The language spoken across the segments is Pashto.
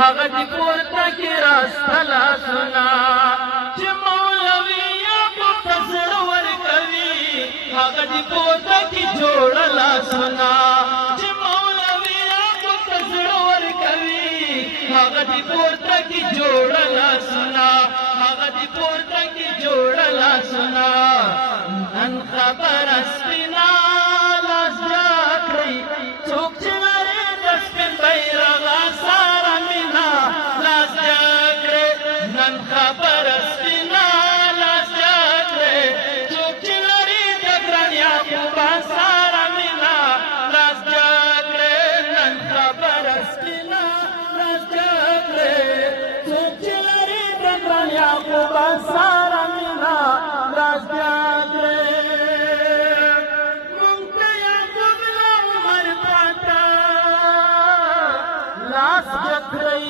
هغه دې پورته کړي راسته لاسونه چې مولوي یعقوب ته زړه ورکوي هغه دې پورته کړي جوړه لاسونه چې مولوي یعقوب ته زړه ورکوي هغه دې پورته کړي جوړه لاسونه هغه دې پورته کړي جوړه لاسونه نن خبره سپینه لاس جا کړئ څوک چې لري د سپین بیرغ سره مینه لاس جا کړئ نن خبره سپینه لاس جا کړئ څوک چې لري د ګران یعقوب سره مینه لاس جا کړئ نن خبره سپینه لاس جا کړئ څوک چې لري د ګران یعقوب سره مینه لاس جا کړئ لاس جکړئ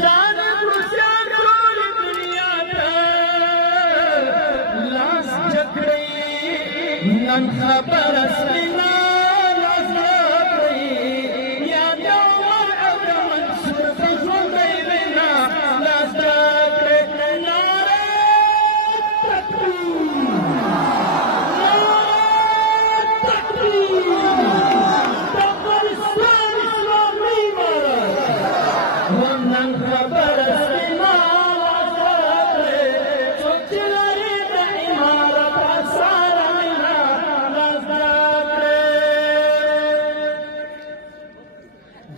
جان خوشحال ټول دنیا ته لاس جکړئ نن خبره سپینه لاس جکړئ یاد عمر او د منصور په ژوندی وینا لاس جکړئ نعره تکبیر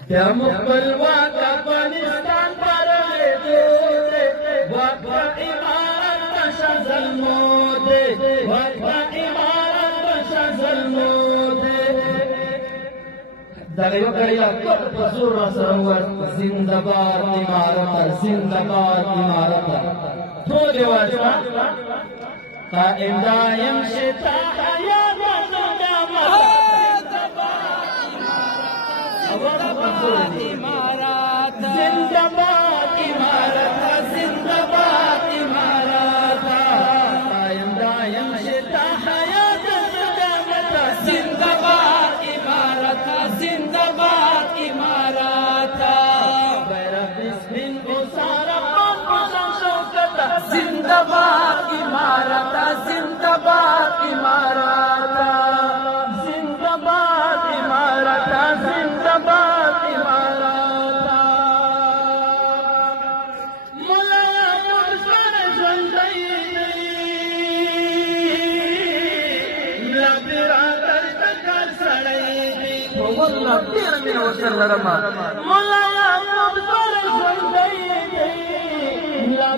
د خپلواک افغانستان پر لیدو واک په عمارت بشه ظلمو دی واک په عمارت بشه ظلمو دی دغه یو کړی ټول په زور را سره وویل زنده باد عمارت زنده باد عمارت ټول یې وایي قائم دایم شتا حیات इमारत जिंदाबाद इमारत जिंदाबाद इमारत कायम दायम शिता हयात क़यामत जिंदाबाद इमारत जिंदाबाद इमारत बैरक़ बिस्मिन उसारा पाक शौकत जिंदाबाद इमारत जिंदाबाद इमारत जिंदाबाद इमारत जिंदाबाद इमारत मुला याक़ूब सरे ژوندی دی لا برادر تکل سړی دی والله ډېره مینه ورسره لرم ملا یعقوب سره ژوندی دی لا